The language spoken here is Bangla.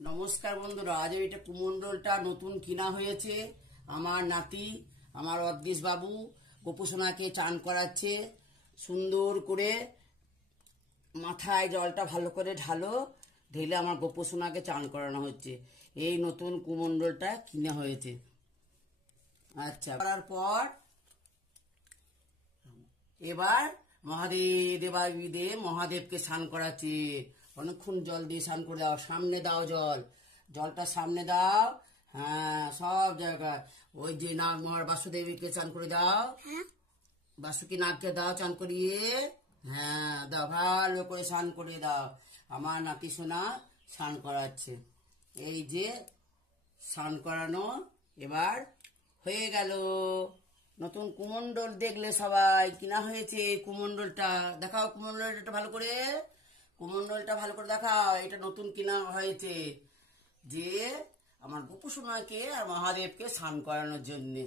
নমস্কার বন্ধুরা, আজ এইটা কুমন্ডলটা নতুন কিনা হয়েছে। আমার নাতি, আমার অদ্রিশ বাবু গোপুসোনাকে চান করাচ্ছে। সুন্দর করে মাথায় জলটা ভালো করে ঢেলে আমার গোপুসোনাকে চান করানো হচ্ছে। এই নতুন কুমন্ডলটা কিনা হয়েছে। আচ্ছা, করার পর এবার মহাদেবকে স্নান করাচ্ছে। অনেকক্ষণ জল দিয়ে স্নান করে দাও, সামনে দাও জলটা সামনে দাও। হ্যাঁ, সব জায়গায় ওই যে নাগ বাসুদেবীকে চান করে দাও। বাসুকি নাগকে দাও চান করিয়ে। হ্যাঁ, দাও, ভালো করে স্নান করে দাও। আমার নাতি সোনা স্নান করাচ্ছে। এই যে স্নান করানো এবার হয়ে গেল। নতুন কুমন্ডল দেখলে সবাই কিনা হয়েছে। কুমন্ডলটা দেখাও, কুমন্ডলটা ভালো করে, দেখাও। এটা নতুন কিনা হয়েছে যে আমার গোপুসোনাকে আর মহাদেবকে স্নান করানোর জন্যে।